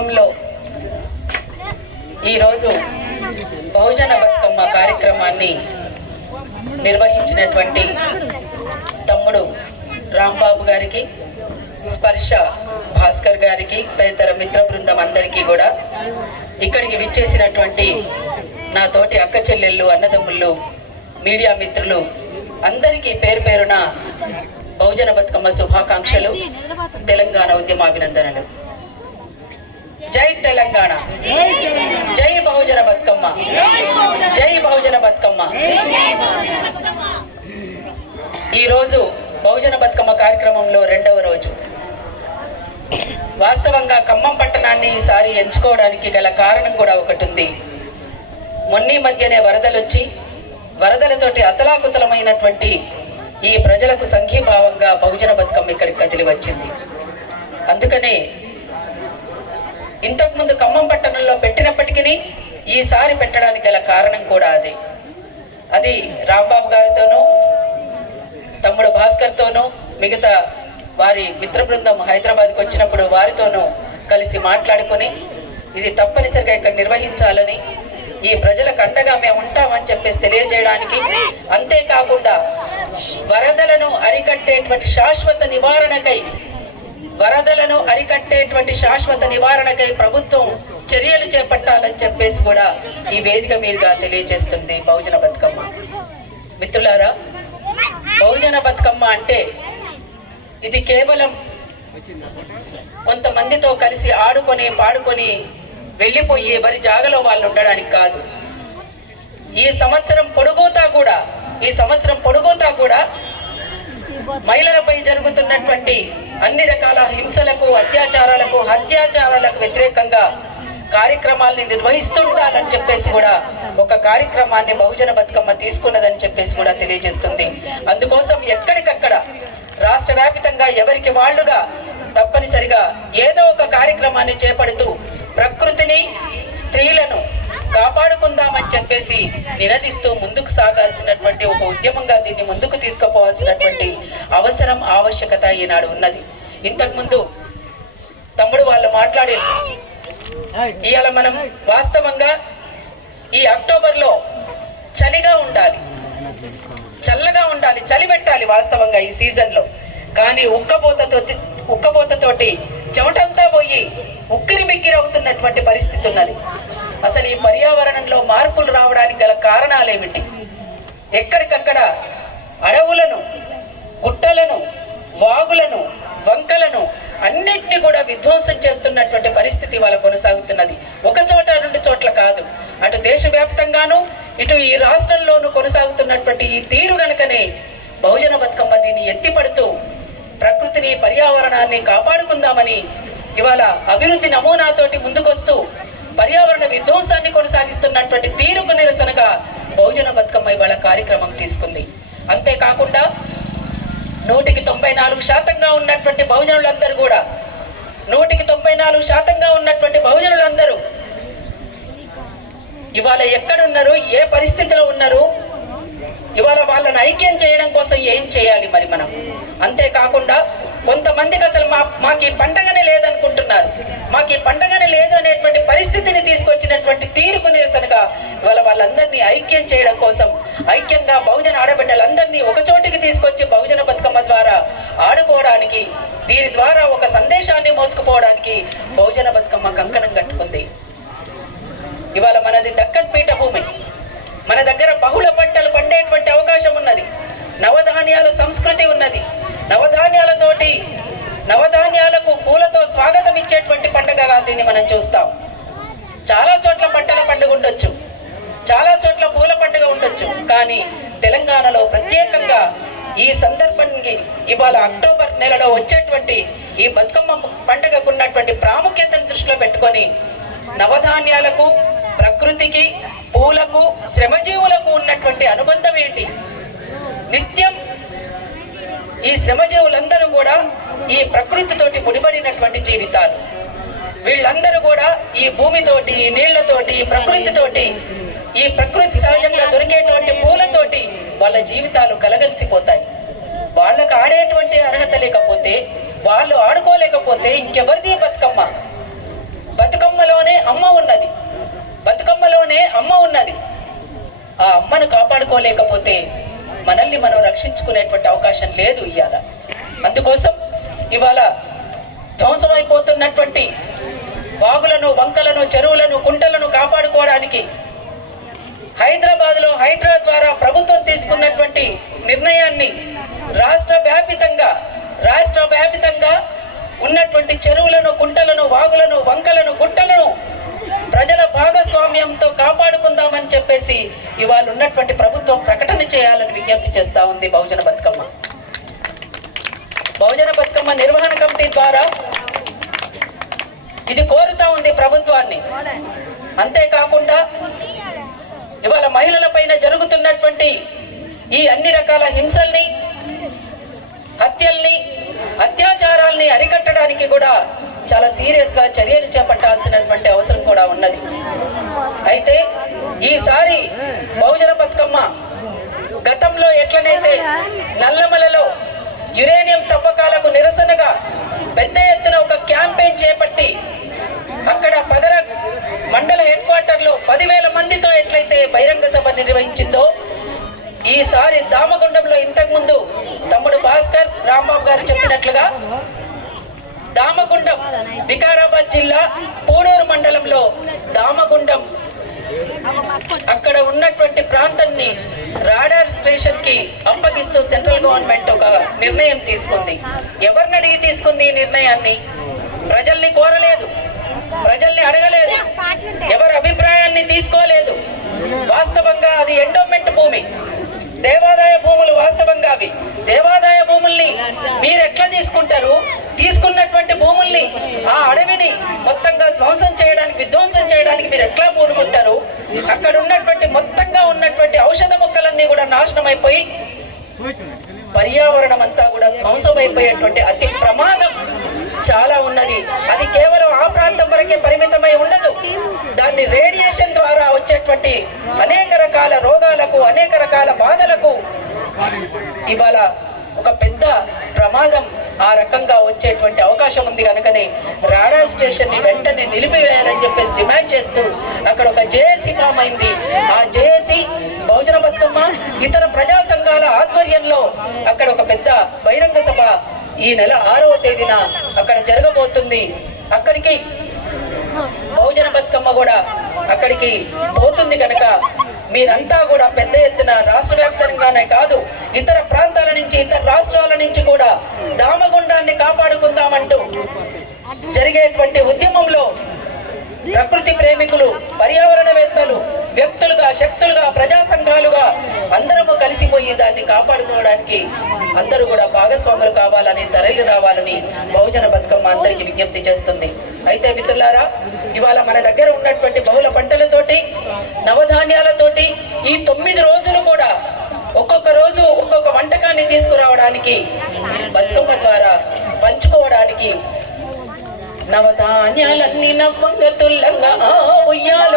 గ్రామంలో ఈరోజు బహుజన బతుకమ్మ కార్యక్రమాన్ని నిర్వహించినటువంటి తమ్ముడు రాంబాబు గారికి స్పర్శ భాస్కర్ గారికి తదితర మిత్ర బృందం అందరికీ కూడా ఇక్కడికి విచ్చేసినటువంటి నా తోటి అక్క చెల్లెళ్ళు అన్నదమ్ముళ్ళు మీడియా మిత్రులు అందరికీ పేరు పేరున బహుజన బతుకమ్మ శుభాకాంక్షలు తెలంగాణ ఉద్యమాభినందనలు. జై తెలంగాణ. జై బహుజన బతుకమ్మ. జై బహుజన బతుకమ్మ. ఈరోజు బహుజన బతుకమ్మ కార్యక్రమంలో రెండవ రోజు. వాస్తవంగా ఖమ్మం పట్టణాన్ని ఈసారి ఎంచుకోవడానికి గల కారణం కూడా ఒకటి ఉంది మొన్నీ మధ్యనే వరదలు వచ్చి వరదలతోటి అతలాకుతలమైనటువంటి ఈ ప్రజలకు సంఘీభావంగా బహుజన బతుకమ్మ ఇక్కడికి కదిలి వచ్చింది అందుకనే ఇంతకుముందు ఖమ్మం పట్టణంలో పెట్టినప్పటికీ ఈసారి పెట్టడానికి గల కారణం కూడా అది. అది రాంబాబు గారితోనూ తమ్ముడు భాస్కర్తోనూ మిగతా వారి మిత్ర బృందం హైదరాబాద్కి వచ్చినప్పుడు వారితోనూ కలిసి మాట్లాడుకొని ఇది తప్పనిసరిగా ఇక్కడ నిర్వహించాలని ఈ ప్రజలకు అండగా మేము ఉంటామని చెప్పేసి తెలియజేయడానికి అంతేకాకుండా వరదలను అరికట్టేటువంటి శాశ్వత నివారణకై వరదలను అరికట్టేటువంటి శాశ్వత నివారణకై ప్రభుత్వం చర్యలు చేపట్టాలని చెప్పేసి కూడా ఈ వేదిక మీదుగా తెలియజేస్తుంది బహుజన బతుకమ్మ. మిత్రులారా బహుజన బతుకమ్మ అంటే ఇది కేవలం కొంతమందితో కలిసి ఆడుకొని పాడుకొని వెళ్ళిపోయి ఎవరి జాగలో వాళ్ళు ఉండడానికి కాదు. ఈ సంవత్సరం పొడుగుతా కూడా ఈ సంవత్సరం పొడుగుతా కూడా మహిళలపై జరుగుతున్నటువంటి అన్ని రకాల హింసలకు అత్యాచారాలకు అత్యాచారాలకు వ్యతిరేకంగా కార్యక్రమాల్ని నిర్వహిస్తుండాలని చెప్పేసి కూడా ఒక కార్యక్రమాన్ని బహుజన బతుకమ్మ తీసుకున్నదని చెప్పేసి కూడా తెలియజేస్తుంది. అందుకోసం ఎక్కడికక్కడ రాష్ట్ర వ్యాపితంగా ఎవరికి వాళ్ళుగా తప్పనిసరిగా ఏదో ఒక కార్యక్రమాన్ని చేపడుతూ ప్రకృతిని స్త్రీలను కాపాడుకుందామని చెప్పేసి నినదిస్తూ ముందుకు సాగాల్సినటువంటి ఒక ఉద్యమంగా దీన్ని ముందుకు తీసుకుపోవాల్సినటువంటి అవసరం ఆవశ్యకత ఈనాడు ఉన్నది. ఇంతకుముందు తమ్ముడు వాళ్ళు మాట్లాడే ఇవాళ మనం వాస్తవంగా ఈ అక్టోబర్లో చలిగా ఉండాలి. చల్లగా ఉండాలి చలి పెట్టాలి వాస్తవంగా ఈ సీజన్లో. కానీ ఉక్కపోతతో ఉక్కపోతతోటి చెమటంతా పోయి ఉక్కిరి మిక్కిరి అవుతున్నటువంటి పరిస్థితి ఉన్నది అసలు ఈ పర్యావరణంలో మార్పులు రావడానికి గల కారణాలేమిటి? ఎక్కడికక్కడ అడవులను గుట్టలను వాగులను వంకలను అన్నిటినీ కూడా విధ్వంసం చేస్తున్నటువంటి పరిస్థితి వాళ్ళ కొనసాగుతున్నది. ఒక చోట రెండు చోట్ల కాదు. అటు దేశవ్యాప్తంగాను ఇటు ఈ రాష్ట్రంలోనూ కొనసాగుతున్నటువంటి ఈ తీరు గనుకనే బహుజన బతుకమ్మ దీన్ని ఎత్తిపడుతూ ప్రకృతిని పర్యావరణాన్ని కాపాడుకుందామని ఇవాళ అభివృద్ధి నమూనాతోటి ముందుకొస్తూ పర్యావరణ విధ్వంసాన్ని కొనసాగిస్తున్నటువంటి తీరుకు నిరసనగా బహుజన బతుకమ్మ ఇవాళ కార్యక్రమం తీసుకుంది. అంతేకాకుండా నూటికి తొంభై నాలుగు శాతంగా ఉన్నటువంటి బహుజనులందరూ కూడా నూటికి తొంభై నాలుగు శాతంగా ఉన్నటువంటి బహుజనులందరూ ఇవాళ ఎక్కడున్నారు ఏ పరిస్థితిలో ఉన్నారు ఇవాళ వాళ్ళని ఐక్యం చేయడం కోసం ఏం చేయాలి మరి మనం? అంతేకాకుండా కొంతమందికి అసలు మా మాకు ఈ పండగనే లేదనుకుంటున్నారు మాకు ఈ పండగనే లేదు అనేటువంటి పరిస్థితిని తీసుకొచ్చినటువంటి తీరుకు నిరసనగా ఇవాళ వాళ్ళందరినీ ఐక్యం చేయడం కోసం ఐక్యంగా బహుజన ఆడబిడ్డలందరినీ ఒక చోటికి తీసుకొచ్చి బహుజన బతుకమ్మ ద్వారా ఆడుకోవడానికి దీని ద్వారా ఒక సందేశాన్ని మోసుకుపోవడానికి బహుజన బతుకమ్మ కంకణం కట్టుకుంది. ఇవాళ మనది దక్కన్ పీఠ భూమి మన దగ్గర బహుళ పంటలు పండేటువంటి అవకాశం ఉన్నది. నవధాన్యాల సంస్కృతి ఉన్నది. నవధాన్యాలతోటి నవధాన్యాలకు పూలతో స్వాగతం ఇచ్చేటువంటి పండుగగా దీన్ని మనం చూస్తాం చాలా చోట్ల పంటల పండుగ ఉండొచ్చు. చాలా చోట్ల పూల పండుగ ఉండొచ్చు. కానీ తెలంగాణలో ప్రత్యేకంగా ఈ సందర్భానికి ఇవాళ అక్టోబర్ నెలలో వచ్చేటువంటి ఈ బతుకమ్మ పండుగకు ఉన్నటువంటి ప్రాముఖ్యతను దృష్టిలో పెట్టుకొని నవధాన్యాలకు ప్రకృతికి పూలకు శ్రమజీవులకు ఉన్నటువంటి అనుబంధం ఏంటి? నిత్యం ఈ శ్రమజీవులందరూ కూడా ఈ ప్రకృతితోటి ముడిపడినటువంటి జీవితాలు. వీళ్ళందరూ కూడా ఈ భూమితోటి ఈ నీళ్ళతోటి ఈ ప్రకృతితోటి ఈ ప్రకృతి సహజంగా దొరికేటువంటి పూలతోటి వాళ్ళ జీవితాలు కలగలిసిపోతాయి. వాళ్ళకు ఆడేటువంటి అర్హత లేకపోతే వాళ్ళు ఆడుకోలేకపోతే ఇంకెవరిది బతుకమ్మ? బతుకమ్మలోనే అమ్మ ఉన్నది. బతుకమ్మలోనే అమ్మ ఉన్నది. ఆ అమ్మను కాపాడుకోలేకపోతే మనల్ని మనం రక్షించుకునేటువంటి అవకాశం లేదు ఇవాళ అందుకోసం ఇవాళ ధ్వంసం అయిపోతున్నటువంటి వాగులను వంకలను చెరువులను కుంటలను కాపాడుకోవడానికి హైదరాబాద్లో హైడ్రా ద్వారా ప్రభుత్వం తీసుకున్నటువంటి నిర్ణయాన్ని రాష్ట్ర వ్యాపితంగా రాష్ట్ర వ్యాపితంగా ఉన్నటువంటి చెరువులను కుంటలను వాగులను వంకలను గుట్టలను ప్రజల భాగస్వామ్యంతో కాపాడుకుందామని చెప్పేసి ఇవాళ ఉన్నటువంటి ప్రభుత్వం ప్రకటన చేయాలని విజ్ఞప్తి చేస్తూ ఉంది బహుజన బతుకమ్మ. బహుజన బతుకమ్మ నిర్వహణ కమిటీ ద్వారా ఇది కోరుతా ఉంది ప్రభుత్వాన్ని. అంతేకాకుండా ఇవాళ మహిళల పైన జరుగుతున్నటువంటి ఈ అన్ని రకాల హింసల్ని హత్యల్ని అత్యాచారాల్ని అరికట్టడానికి కూడా చాలా సీరియస్గా చర్యలు చేపట్టాల్సినటువంటి అవసరం కూడా ఉన్నది. అయితే ఈసారి బహుజన బతుకమ్మ గతంలో ఎట్లనైతే నల్లమలలో యురేనియం తవ్వకాలకు నిరసనగా పెద్ద క్యాంపెయిన్ చేపట్టి అక్కడ పదర మండల హెడ్ క్వార్టర్లో పదివేల మందితో ఎట్లయితే బహిరంగ సభ నిర్వహించిందో ఈసారి దామగుండంలో ఇంతకు ముందు తమ్ముడు భాస్కర్ రాంబాబు గారు చెప్పినట్లుగా దామగుండం వికారాబాద్ జిల్లా పూడూరు మండలంలో దామగుండం అక్కడ ఉన్నటువంటి ప్రాంతాన్ని రాడార్ స్టేషన్కి అప్పగిస్తూ సెంట్రల్ గవర్నమెంట్ ఒక నిర్ణయం తీసుకుంది. ఎవరిని అడిగి తీసుకుంది ఈ నిర్ణయాన్ని? ప్రజల్ని కోరలేదు. ప్రజల్ని అడగలేదు. ఎవరి అభిప్రాయాన్ని తీసుకోలేదు. వాస్తవంగా అది ఎండోమెంట్ భూమి. దేవాదాయ భూములు వాస్తవంగా అవి. దేవాదాయ భూముల్ని మీరు ఎట్లా తీసుకుంటారు? తీసుకున్నటువంటి భూముల్ని ఆ అడవిని మొత్తంగా ధ్వంసం చేయడానికి విధ్వంసం చేయడానికి మీరు ఎట్లా పూనుకుంటారు? అక్కడ ఉన్నటువంటి మొత్తంగా ఉన్నటువంటి ఔషధ మొక్కలన్నీ కూడా నాశనం అయిపోయి పర్యావరణం అంతా కూడా ధ్వంసమైపోయేటువంటి అతి ప్రమాదం. చాలా ఉన్నది. అది కేవలం ఆ ప్రాంతం వరకే పరిమితమై ఉండదు. దాన్ని రేడియేషన్ ద్వారా వచ్చేటువంటి అనేక రకాల రోగాలకు అనేక రకాల బాధలకు ఇవాళ ఒక పెద్ద ప్రమాదం ఆ రకంగా వచ్చేటువంటి అవకాశం ఉంది కనుకనే రాడా స్టేషన్ని వెంటనే నిలిపివేయాలని చెప్పేసి డిమాండ్ చేస్తూ అక్కడ ఒక జేఏసీ ఫామ్ అయింది. ఆ జేఏసీ బహుజన బతుకమ్మ ఇతర ప్రజా సంఘాల ఆధ్వర్యంలో అక్కడ ఒక పెద్ద బహిరంగ సభ ఈ నెల ఆరవ తేదీన అక్కడ జరగబోతుంది. అక్కడికి బహుజన బతుకమ్మ కూడా అక్కడికి పోతుంది కనుక మీరంతా కూడా పెద్ద ఎత్తున రాష్ట్ర వ్యాప్తంగానే కాదు ఇతర ప్రాంతాల నుంచి ఇతర రాష్ట్రాల నుంచి కూడా దామగుండాన్ని కాపాడుకుందామంటూ జరిగేటువంటి ఉద్యమంలో ప్రకృతి ప్రేమికులు పర్యావరణవేత్తలు వ్యక్తులుగా శక్తులుగా ప్రజా సంఘాలుగా అందరము కలిసిపోయి దాన్ని కాపాడుకోవడానికి అందరూ కూడా భాగస్వాములు కావాలని తరలి రావాలని బహుజన బతుకమ్మ అందరికి విజ్ఞప్తి చేస్తుంది. అయితే మిత్రులారా ఇవాళ మన దగ్గర ఉన్నటువంటి బహుళ పంటలతోటి నవధాన్యాలతోటి ఈ తొమ్మిది రోజులు కూడా ఒక్కొక్క రోజు ఒక్కొక్క వంటకాన్ని తీసుకురావడానికి బతుకమ్మ ద్వారా పంచుకోవడానికి నవధాన్యాలన్నీ నవ్వంగా తుల్లంగా ఉయ్యాల